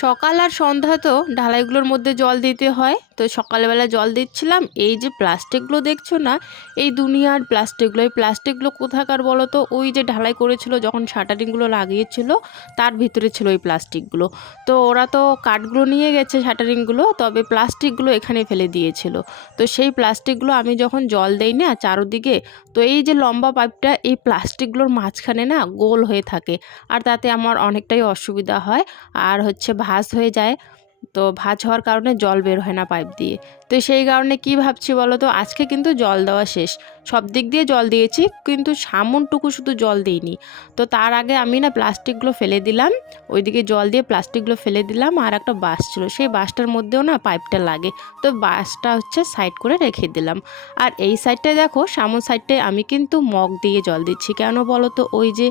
সকাল আর সন্ধ্যা তো ঢালাইগুলোর মধ্যে জল দিতে হয়। তো সকালবেলা জল দিচ্ছিলাম। এই যে প্লাস্টিকগুলো দেখছ না, এই দুনিয়ার প্লাস্টিকগুলো, এই প্লাস্টিকগুলো কোথাকার বলো তো ওই যে ঢালাই করেছিল যখন শাটারিংগুলো লাগিয়েছিল, তার ভিতরে ছিল ওই প্লাস্টিকগুলো। তো ওরা তো কাঠগুলো নিয়ে গেছে শাটারিংগুলো, তবে প্লাস্টিকগুলো এখানে ফেলে দিয়েছিল। তো সেই প্লাস্টিকগুলো আমি যখন জল দেই না চারোদিকে, তো এই যে লম্বা পাইপটা, এই প্লাস্টিকগুলোর মাঝখানে না গোল হয়ে থাকে, আর তাতে আমার অনেকটাই অসুবিধা হয়। আর হচ্ছে ভাস হয়ে যায়। তো ভাঁজ হওয়ার কারণে জল বের হয় না পাইপ দিয়ে। তো সেই কারণে কি ভাবছি বলো তো আজকে কিন্তু জল দেওয়া শেষ। সব দিক দিয়ে জল দিয়েছি, কিন্তু সামনটুকু শুধু জল দিইনি। তো তার আগে আমি না প্লাস্টিকগুলো ফেলে দিলাম, ওইদিকে জল দিয়ে প্লাস্টিকগুলো ফেলে দিলাম, আর একটা বাস ছিল। সেই বাসটার মধ্যেও না পাইপটা লাগে। তো বাসটা হচ্ছে সাইড করে রেখে দিলাম। আর এই সাইডটায় দেখো, সামন সাইডটায় আমি কিন্তু মগ দিয়ে জল দিচ্ছি। কেন বলো তো ওই যে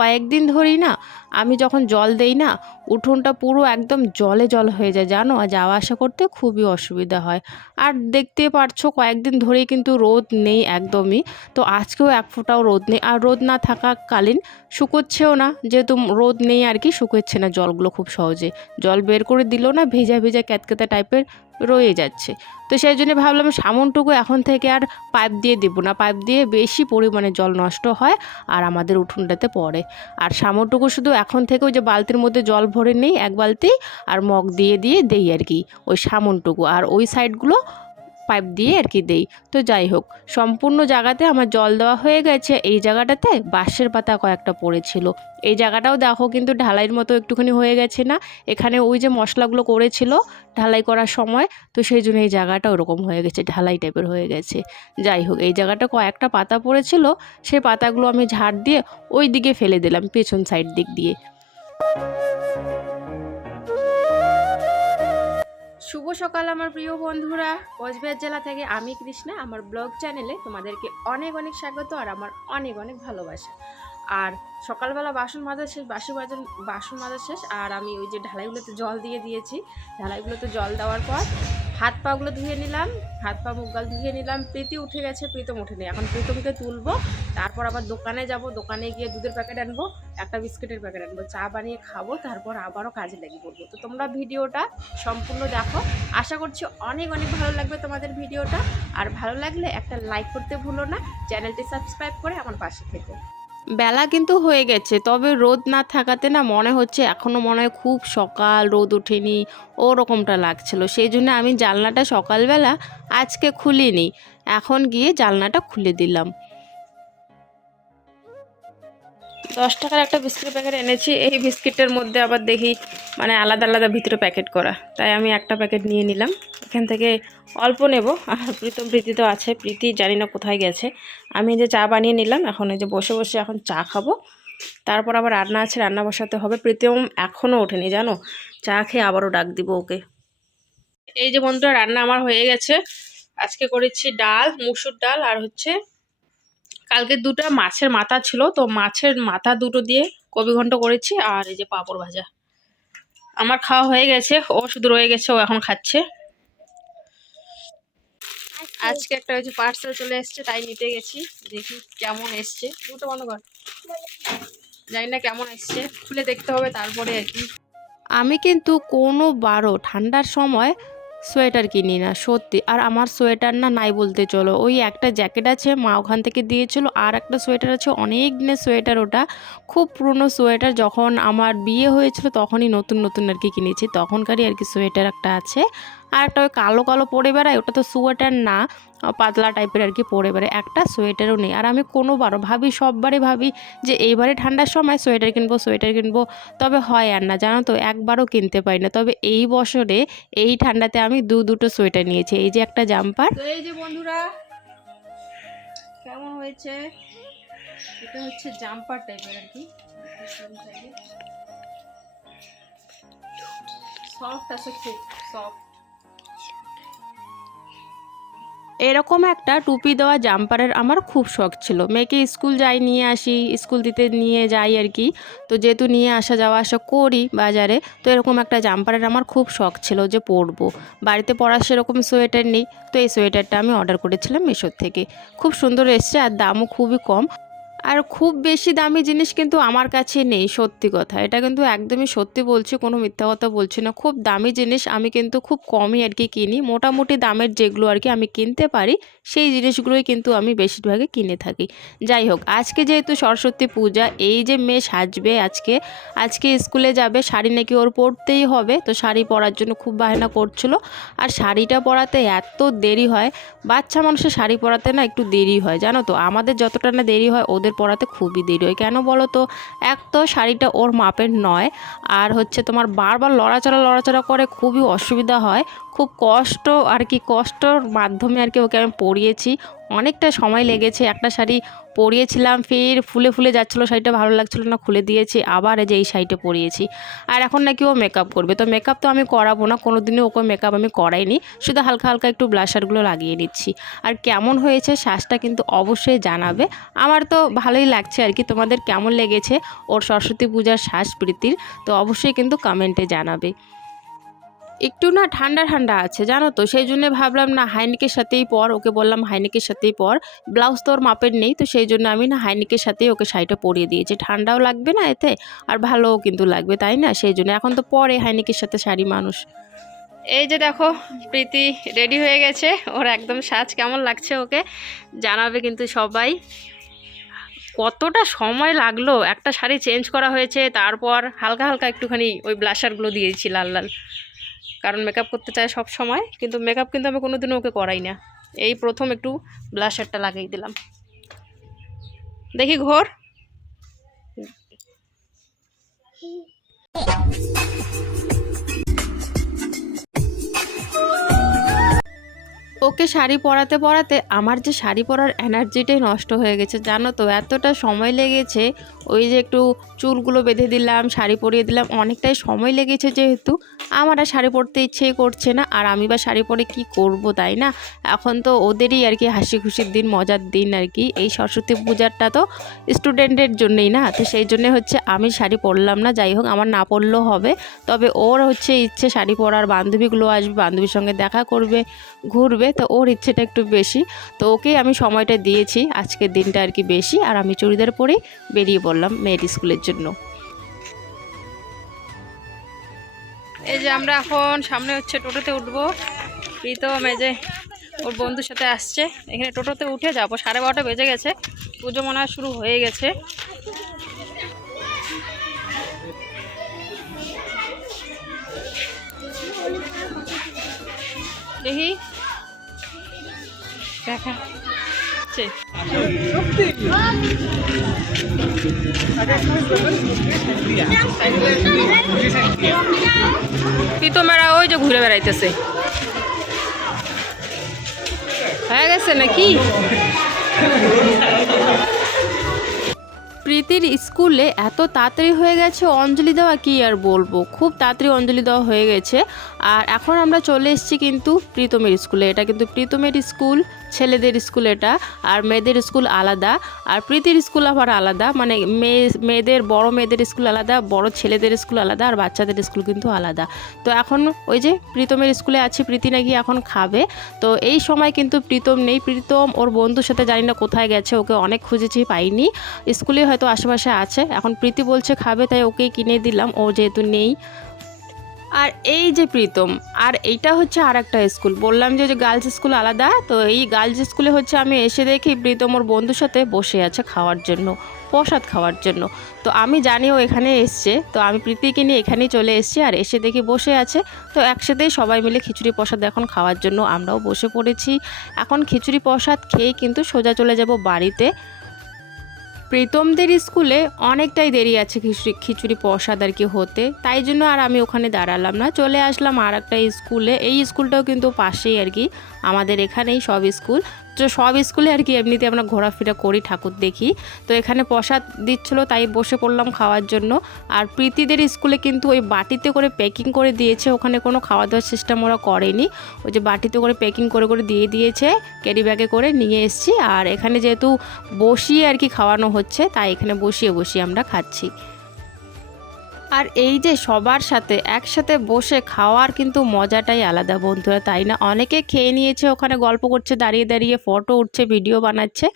কয়েকদিন ধরেই না, আমি যখন জল দেই না, উঠোনটা পুরো একদম জলে জল হয়ে যায়, জানো? আর যাওয়া আসা করতে খুবই অসুবিধা হয়। আর দেখতে পারছ, কয়েকদিন ধরেই কিন্তু রোদ নেই একদমই। তো আজকেও এক ফোঁটাও রোদ নেই। আর রোদ না থাকাকালীন শুকোচ্ছেও না, যেহেতু রোদ নেই আর কি, শুকোচ্ছে না জলগুলো খুব সহজে। জল বের করে দিলেও না, ভেজা ভেজা ক্যাতক্যাতা টাইপের রয়ে যাচ্ছে। তো সেই জন্য ভাবলাম সামনটুকু এখন থেকে আর পাইপ দিয়ে দেবো না। পাইপ দিয়ে বেশি পরিমাণে জল নষ্ট হয় আর আমাদের উঠোনটাতে পড়ে। আর সামনটুকু শুধু এখন থেকে ওই যে বালতির মধ্যে জল ভরে নেই এক বালতি আর মগ দিয়ে দিয়ে দেই আর কি, ওই সামনটুকু। আর ওই সাইডগুলো পাইপ দিয়ে আর কি দেই। তো যাই হোক, সম্পূর্ণ জায়গাতে আমার জল দেওয়া হয়ে গেছে। এই জায়গাটাতে বাঁশের পাতা কয়েকটা পড়েছিল। এই জায়গাটাও দেখো কিন্তু ঢালাইয়ের মতো একটুখানি হয়ে গেছে না। এখানে ওই যে মশলাগুলো করেছিল ঢালাই করার সময়, তো সেই জন্য এই জায়গাটা ওরকম হয়ে গেছে, ঢালাই টাইপের হয়ে গেছে। যাই হোক, এই জায়গাটা কয়েকটা পাতা পড়েছিল। সেই পাতাগুলো আমি ঝাড় দিয়ে ওই দিকে ফেলে দিলাম, পেছন সাইড দিক দিয়ে। শুভ সকাল আমার প্রিয় বন্ধুরা। কোচবিহার জেলা থেকে আমি কৃষ্ণা। আমার ব্লগ চ্যানেলে তোমাদেরকে অনেক অনেক স্বাগত আর আমার অনেক অনেক ভালোবাসা। আর সকালবেলা বাসন মাজা শেষ বাসন বাজন বাসন মাজা শেষ। আর আমি ওই যে ঢালাইগুলোতে জল দিয়ে দিয়েছি। ঢালাইগুলোতে জল দেওয়ার পর হাত পাগুলো ধুয়ে নিলাম, হাত পা মুখ গাল ধুয়ে নিলাম, প্রীতি উঠে গেছে, প্রীতম উঠেনি এখন প্রীতমকে তুলবো, তারপর আবার দোকানে যাব, দোকানে গিয়ে দুধের প্যাকেট আনব, একটা বিস্কিটের প্যাকেট আনব, চা বানিয়ে খাব, তারপর আবারও কাজে লেগে পড়ব। তো তোমরা ভিডিওটা সম্পূর্ণ দেখো। আশা করছি অনেক অনেক ভালো লাগবে তোমাদের ভিডিওটা। আর ভালো লাগলে একটা লাইক করতে ভুলো না, চ্যানেলটি সাবস্ক্রাইব করে আমার পাশে থেকো। বেলা কিন্তু হয়ে গেছে, তবে রোদ না থাকাতে না মনে হচ্ছে এখনও মনে হয় খুব সকাল, রোদ ওঠেনি, ওরকমটা লাগছিল। সেই জন্য আমি জানলাটা সকালবেলা আজকে খুলিনি, এখন গিয়ে জানলাটা খুলে দিলাম। দশ টাকার একটা বিস্কিট প্যাকেট এনেছি। এই বিস্কিটের মধ্যে আবার দেখি মানে আলাদা আলাদা ভিতরে প্যাকেট করা। তাই আমি একটা প্যাকেট নিয়ে নিলাম। এখান থেকে অল্প নেব। আর প্রীতম, প্রীতি তো আছে। প্রীতি জানি না কোথায় গেছে। আমি যে চা বানিয়ে নিলাম, এখন এই যে বসে বসে এখন চা খাব। তারপর আবার রান্না আছে, রান্না বসাতে হবে। প্রীতম এখনও ওঠেনি, জানো? চা খেয়ে আবারও ডাক দিব ওকে। এই যে বন্ধুরা, রান্না আমার হয়ে গেছে। আজকে করেছি ডাল, মুসুর ডাল আর হচ্ছে কালকে দুটো মাছের মাথা ছিল তো মাছের মাথা দুটো দিয়ে কবি ঘন্ট করেছি আর এই যে পাঁপড় ভাজা। আমার খাওয়া হয়ে গেছে ও শুধু রয়ে গেছে ও এখন খাচ্ছে। আজকে একটা ওই যে পার্সেল চলে এসছে তাই নিতে গেছি। দেখি কেমন এসছে। দুটো বন্ধ কর। জানি না কেমন এসছে। খুলে দেখতে হবে তারপরে আর কি। আমি কিন্তু কোনো বারো ঠান্ডার সময় সোয়েটার কিনি না, সত্যি। আর আমার সোয়েটার না, নাই বলতে চলো। ওই একটা জ্যাকেট আছে, মা ওখান থেকে দিয়েছিল, আর একটা সোয়েটার আছে, অনেক দিনের সোয়েটার ওটা। খুব পুরনো সোয়েটার, যখন আমার বিয়ে হয়েছিল, তখনই নতুন নতুন আর কি কিনেছি। তখনকারই আর কি সোয়েটার একটা আছে। আর একটা ওই কালো কালো পরে বেড়ায়, ওটা তো সোয়েটার না পাতলা টাইপের আর কি পরে বেড়ায়। একটা সোয়েটারও নেই। আর আমি কোনোবারও ভাবি সববারে ভাবি যে এইবারে ঠান্ডার সময় সোয়েটার কিনবো সোয়েটার কিনবো। তবে হয় আর না, জানো তো, একবারও কিনতে পারি না। তবে এই বছরে এই ঠান্ডাতে আমি দু দুটো সোয়েটার নিয়েছি। এই যে একটা জাম্পার এই যে বন্ধুরা, কেমন হয়েছে? এটা হচ্ছে জাম্পার টাইপের আর কি। সফট আছে খুব সফট এরকম একটা টুপি দেওয়া জাম্পারের আমার খুব শখ ছিল। মেয়েকে স্কুল যাই, নিয়ে আসি, স্কুল দিতে নিয়ে যাই আর কি। তো যেহেতু নিয়ে আসা যাওয়া আসা করি বাজারে, তো এরকম একটা জাম্পারের আমার খুব শখ ছিল যে পরবো। বাড়িতে পরার সেরকম সোয়েটার নেই, তো এই সোয়েটারটা আমি অর্ডার করেছিলাম মিশোর থেকে। খুব সুন্দর এসছে আর দামও খুবই কম। আর খুব বেশি দামি জিনিস কিন্তু আমার কাছে নেই, সত্যি কথা। এটা কিন্তু একদমই সত্যি বলছি, কোনো মিথ্যা কথা বলছি না। খুব দামি জিনিস আমি কিন্তু খুব কমই আর কি কিনি। মোটামুটি দামের যেগুলো আর কি আমি কিনতে পারি, সেই জিনিসগুলোই কিন্তু আমি বেশিরভাগই কিনে থাকি। যাই হোক, আজকে যেহেতু সরস্বতী পূজা, এই যে মেয়ে সাজবে আজকে আজকে স্কুলে যাবে, শাড়ি নাকি ওর পরতেই হবে, তো শাড়ি পরার জন্য খুব বায়না করছিল। আর শাড়িটা পরাতে এত দেরি হয়, বাচ্চা মানুষের শাড়ি পরাতে না একটু দেরি হয়, জানো তো? আমাদের যতটা না দেরি হয়, ওদের পরাতে খুবই দেরি হয়। কেন বলো তো এক তো শাড়িটা ওর মাপের নয়, আর হচ্ছে তোমার বারবার লড়াচড়া লড়াচড়া করে খুবই অসুবিধা হয়। খুব কষ্ট আর কি, কষ্টর মাধ্যমে আর কি ওকে আমি পরিয়েছি অনেকটা সময় লেগেছে একটা শাড়ি পরিয়েছিলাম, ফের ফুলে ফুলে যাচ্ছিল, শাড়িটা ভালো লাগছিল না, খুলে দিয়েছি, আবার এই যে এই শাড়িটা পরিয়েছি। আর এখন নাকি ও মেকআপ করবে, তো মেকআপ তো আমি করাবো না কোনো দিনও ওকে মেকআপ আমি করাইনি, শুধু হালকা হালকা একটু ব্লাশারগুলো লাগিয়ে নিচ্ছি। আর কেমন হয়েছে শ্বাসটা কিন্তু অবশ্যই জানাবে। আমার তো ভালোই লাগছে আর কি, তোমাদের কেমন লেগেছে ওর সরস্বতী পূজার শ্বাস প্রীতির, তো অবশ্যই কিন্তু কমেন্টে জানাবে। একটু না ঠান্ডা ঠান্ডা আছে, জানো তো? সেই জন্য ভাবলাম না হাইনিকের সাথেই পর, ওকে বললাম হাইনিকের সাথেই পর। ব্লাউজ তো ওর মাপের নেই, তো সেই জন্য আমি না হাইনিকের সাথেই ওকে শাড়িটা পরিয়ে দিয়েছি। ঠান্ডাও লাগবে না এতে, আর ভালোও কিন্তু লাগবে, তাই না? সেই জন্য এখন তো পরে হাইনিকের সাথে শাড়ি মানুষ। এই যে দেখো, প্রীতি রেডি হয়ে গেছে। ওর একদম সাজ কেমন লাগছে ওকে জানাবে কিন্তু সবাই। কতটা সময় লাগল, একটা শাড়ি চেঞ্জ করা হয়েছে, তারপর হালকা হালকা একটুখানি ওই ব্লাশারগুলো দিয়েছি লাল লাল। কারণ মেকআপ করতে চায় সব সময়, কিন্তু মেকআপ কিন্তু আমি কোনোদিনও ওকে করাই না। এই প্রথম একটু ব্লাশারটা লাগিয়ে দিলাম। দেখি ঘোর। ওকে শাড়ি পরাতে পরাতে আমার যে শাড়ি পরার এনার্জিটাই নষ্ট হয়ে গেছে, জানো তো? এতটা সময় লেগেছে, ওই যে একটু চুলগুলো বেঁধে দিলাম, শাড়ি পরিয়ে দিলাম, অনেকটাই সময় লেগেছে যেহেতু। আমার আর শাড়ি পরতে ইচ্ছেই করছে না, আর আমি বা শাড়ি পরে কি করব, তাই না? এখন তো ওদেরই আর কি হাসি খুশির দিন, মজার দিন আর কি। এই সরস্বতী পূজারটা তো স্টুডেন্টের জন্যই না, তো সেই জন্য হচ্ছে আমি শাড়ি পরলাম না, যাই হোক আমার না পরলেও হবে। তবে ওর হচ্ছে ইচ্ছে শাড়ি পরার, বান্ধবীগুলো আসবে, বান্ধবীর সঙ্গে দেখা করবে, ঘুরবে। তো ওর ইচ্ছেটা একটু বেশি। তো ওকেই আমি সময়টা দিয়েছি, আজকের দিনটা আর কি বেশি, আর আমি চুড়িদার পরেই বেরিয়ে পড়লাম মেয়ের স্কুলের জন্য। এই যে আমরা এখন সামনে হচ্ছে টোটোতে উঠবো। প্রীতম, এই যে ওর বন্ধুর সাথে আসছে। এখানে টোটোতে উঠে যাব, সাড়ে বারোটা বেজে গেছে। পুজো মনে শুরু হয়ে গেছে। দেখি। প্রীতমেরা ওই যে ঘুরে বেড়াইতেছে। হয়ে গেছে নাকি? প্রীতির স্কুলে এত তাড়াতাড়ি হয়ে গেছে, অঞ্জলি দেওয়া কি আর বলব? খুব তাড়াতাড়ি অঞ্জলি দেওয়া হয়ে গেছে। আর এখন আমরা চলে এসেছি কিন্তু প্রীতমের স্কুলে। এটা কিন্তু প্রীতমের স্কুল। ছেলেদের স্কুল এটা, আর মেয়েদের স্কুল আলাদা, আর প্রীতির স্কুল আবার আলাদা মানে মেয়ে, মেয়েদের, বড় মেয়েদের স্কুল আলাদা, বড় ছেলেদের স্কুল আলাদা, আর বাচ্চাদের স্কুল কিন্তু আলাদা। তো এখন ওই যে প্রীতমের স্কুলে আছে, প্রীতি নাকি এখন খাবে। তো এই সময় কিন্তু প্রীতম নেই। প্রীতম ওর বন্ধুর সাথে জানি না কোথায় গেছে, ওকে অনেক খুঁজেছি, পাইনি। স্কুলে হয়তো আশেপাশে আছে। এখন প্রীতি বলছে খাবে, তাই ওকেই কিনে দিলাম। ও যেহেতু নেই আর এই যে প্রীতম, আর এইটা হচ্ছে আর একটা স্কুল। বললাম যে গার্লস স্কুল আলাদা, তো এই গার্লস স্কুলে হচ্ছে আমি এসে দেখি প্রীতম ওর বন্ধুর সাথে বসে আছে খাওয়ার জন্য, প্রসাদ খাওয়ার জন্য। তো আমি জানি ও এখানে এসছে, তো আমি প্রীতিকে নিয়ে এখানেই চলে এসেছি আর এসে দেখি বসে আছে। তো একসাথেই সবাই মিলে খিচুড়ি প্রসাদ এখন খাওয়ার জন্য আমরাও বসে পড়েছি। এখন খিচুড়ি প্রসাদ খেয়ে কিন্তু সোজা চলে যাব বাড়িতে। প্রীতমদের স্কুলে অনেকটাই দেরি আছে খিচুড়ি খিচুড়ি প্রসাদ আর কি হতে। তাই জন্য আর আমি ওখানে দাঁড়ালাম না। চলে আসলাম আর একটা স্কুলে। এই স্কুলটাও কিন্তু পাশেই আর কি। আমাদের এখানেই সব স্কুল। তো সব স্কুলে আর কি এমনিতে আমরা ঘোরাফেরা করি ঠাকুর দেখি। তো এখানে প্রসাদ দিচ্ছিল, তাই বসে পড়লাম খাওয়ার জন্য। আর প্রীতিদের স্কুলে কিন্তু ওই বাটিতে করে প্যাকিং করে দিয়েছে, ওখানে কোনো খাওয়া দাওয়ার সিস্টেম ওরা করেনি। ওই যে বাটিতে করে প্যাকিং করে করে দিয়ে দিয়েছে ক্যারি ব্যাগে করে নিয়ে এসেছি। আর এখানে যেহেতু বসিয়ে আর কি খাওয়ানো হচ্ছে, তাই এখানে বসিয়ে বসিয়ে আমরা খাচ্ছি। আর এই যে সবার সাথে একসাথে বসে খাওয়ার কিন্তু মজাটাই আলাদা বন্ধুরা, তাই না? অনেকে খেয়ে নিয়েছে, ওখানে গল্প করছে, দাঁড়িয়ে দাঁড়িয়ে ফটো উঠছে ভিডিও বানাচ্ছে,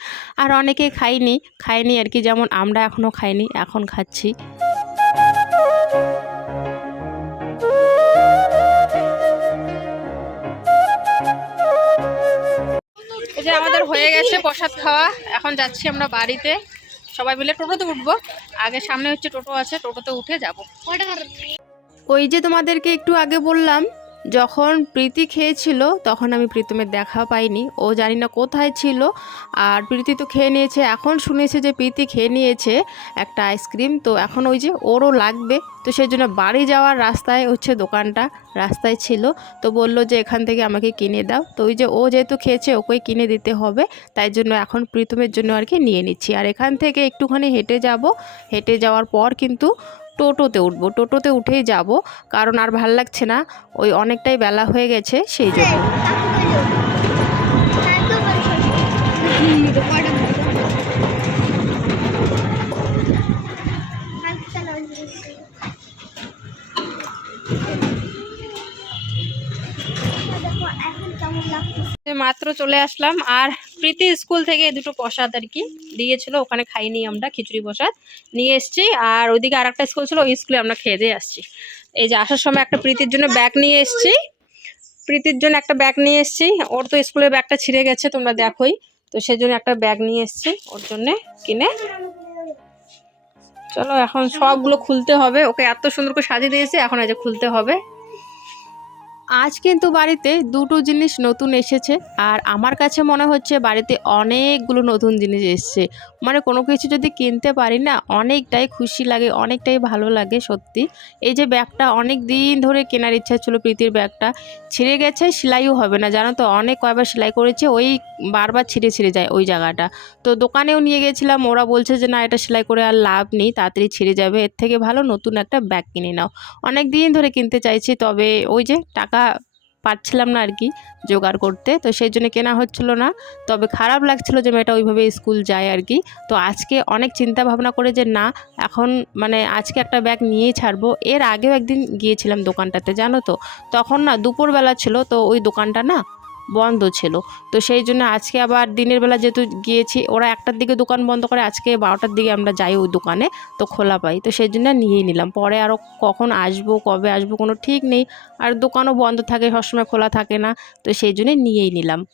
আর অনেকে খাইনি খায়নি আর কি, যেমন আমরা এখনও খাইনি, এখন খাচ্ছি। যে আমাদের হয়ে গেছে প্রসাদ খাওয়া, এখন যাচ্ছি আমরা বাড়িতে। সবাই মিলে টোটোতে উঠবো। আগে সামনে হচ্ছে টোটো আছে, টোটোতে উঠে যাব। ওই যে তোমাদেরকে একটু আগে বললাম যখন প্রীতি খেয়েছিল, তখন আমি প্রীতমের দেখা পাইনি। ও জানি না কোথায় ছিল। আর প্রীতি তো খেয়ে নিয়েছে। এখন শুনেছে যে প্রীতি খেয়ে নিয়েছে একটা আইসক্রিম। তো এখন ওই যে ওরও লাগবে। তো সেই জন্য বাড়ি যাওয়ার রাস্তায় হচ্ছে দোকানটা রাস্তায় ছিল। তো বলল যে এখান থেকে আমাকে কিনে দাও। তো ওই যে ও যেহেতু খেয়েছে ওকে কিনে দিতে হবে। তাই জন্য এখন প্রীতমের জন্য আর কি নিয়ে নিচ্ছি। আর এখান থেকে একটুখানি হেঁটে যাব। হেঁটে যাওয়ার পর কিন্তু টোটোতে উঠবো। টোটোতে উঠেই যাব, কারণ আর ভালো লাগছে না। ওই অনেকটাই বেলা হয়ে গেছে, সেই জন্য। মাত্র চলে আসলাম, আর প্রীতি স্কুল থেকে দুটো প্রসাদ আর কি দিয়েছিল, ওখানে খাইনি আমরা, খিচুড়ি প্রসাদ নিয়ে এসেছি। আর ওইদিকে আর একটা স্কুল ছিল, ওই স্কুলে আমরা খেয়ে দিয়ে আসছি। এই যে আসার সময় একটা প্রীতির জন্য ব্যাগ নিয়ে এসেছি। প্রীতির জন্য একটা ব্যাগ নিয়ে এসেছি। ওর তো স্কুলের ব্যাগটা ছিঁড়ে গেছে, তোমরা দেখোই। তো সেই জন্য একটা ব্যাগ নিয়ে এসেছি ওর জন্যে কিনে। চলো, এখন সবগুলো খুলতে হবে। ওকে এত সুন্দর করে সাজিয়ে দিয়েছে, এখন এই যে খুলতে হবে। আজ কিন্তু বাড়িতে দুটো জিনিস নতুন এসেছে আর আমার কাছে মনে হচ্ছে বাড়িতে অনেকগুলো নতুন জিনিস এসছে। মানে কোনো কিছু যদি কিনতে পারি না, অনেকটাই খুশি লাগে, অনেকটাই ভালো লাগে সত্যি। এই যে ব্যাগটা অনেক দিন ধরে কেনার ইচ্ছা ছিল প্রীতির ব্যাগটা, ছিঁড়ে গেছে, সেলাইও হবে না। জানো তো, অনেক কয়বার সেলাই করেছে, ওই বারবার ছিঁড়ে ছিঁড়ে যায় ওই জায়গাটা। তো দোকানেও নিয়ে গেছিলাম, ওরা বলছে যে না, এটা সেলাই করে আর লাভ নেই, তাড়াতাড়ি ছিঁড়ে যাবে, এর থেকে ভালো নতুন একটা ব্যাগ কিনে নাও। অনেক দিন ধরে কিনতে চাইছি, তবে ওই যে টাকা পাচ্ছিলাম না আর কি জোগাড় করতে। তো সেই জন্য কেনা হচ্ছিল না। তবে খারাপ লাগছিল যে মেয়েটা ওইভাবে স্কুল যায় আর কি তো আজকে অনেক চিন্তা ভাবনা করে যে না, এখন মানে আজকে একটা ব্যাগ নিয়েই ছাড়বো। এর আগেও একদিন গিয়েছিলাম দোকানটাতে, জানো তো? তখন না দুপুরবেলা ছিল, তো ওই দোকানটা না বন্ধ ছিল। তো সেই জন্য আজকে আবার দিনের বেলা যেহেতু গিয়েছি, ওরা একটার দিকে দোকান বন্ধ করে আজকে বারোটার দিকে আমরা যাই ওই দোকানে, তো খোলা পাই। তো সেই জন্য নিয়েই নিলাম। পরে আরও কখন আসব, কবে আসব কোনো ঠিক নেই। আর দোকানও বন্ধ থাকে, সবসময় খোলা থাকে না। তো সেই জন্যে নিয়েই নিলাম।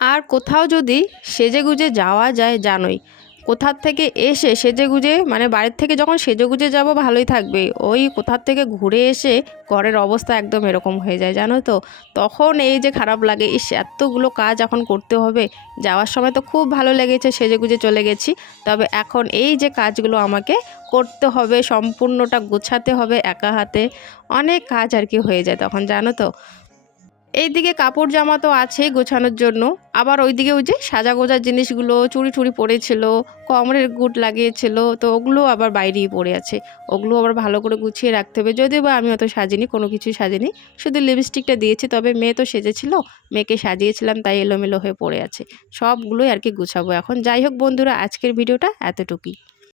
আর কোথাও যদি সেজেগুজে যাওয়া যায়, জানোই। কোথার থেকে এসে সেজে গুজে মানে বাড়ির থেকে যখন সেজে গুজে যাব, ভালোই থাকবে। ওই কোথার থেকে ঘুরে এসে ঘরের অবস্থা একদম এরকম হয়ে যায়, জানো তো? তখন এই যে খারাপ লাগে, ইস, এতগুলো কাজ এখন করতে হবে। যাওয়ার সময় তো খুব ভালো লেগেছে সেজে গুজে চলে গেছি। তবে এখন এই যে কাজগুলো আমাকে করতে হবে, সম্পূর্ণটা গোছাতে হবে একা হাতে, অনেক কাজ আর কি হয়ে যায় তখন, জানো তো? এইদিকে কাপড় জামা তো আছেই গোছানোর জন্য। আবার ওইদিকে ওই যে সাজা গোজার জিনিসগুলো, চুড়ি টুড়ি পড়েছিল কমরের গুট লাগিয়েছিল, তো ওগুলো আবার বাইরেই পড়ে আছে। ওগুলো আবার ভালো করে গুছিয়ে রাখতে হবে। যদিও বা আমি অত সাজিনি, কোনো কিছুই সাজিনি। শুধু লিপস্টিকটা দিয়েছি, তবে মেয়ে তো সেজেছিল, মেয়েকে সাজিয়েছিলাম, তাই এলোমেলো হয়ে পড়ে আছে। সবগুলোই আর কি গুছাবো এখন। যাই হোক বন্ধুরা, আজকের ভিডিওটা এতটুকুই।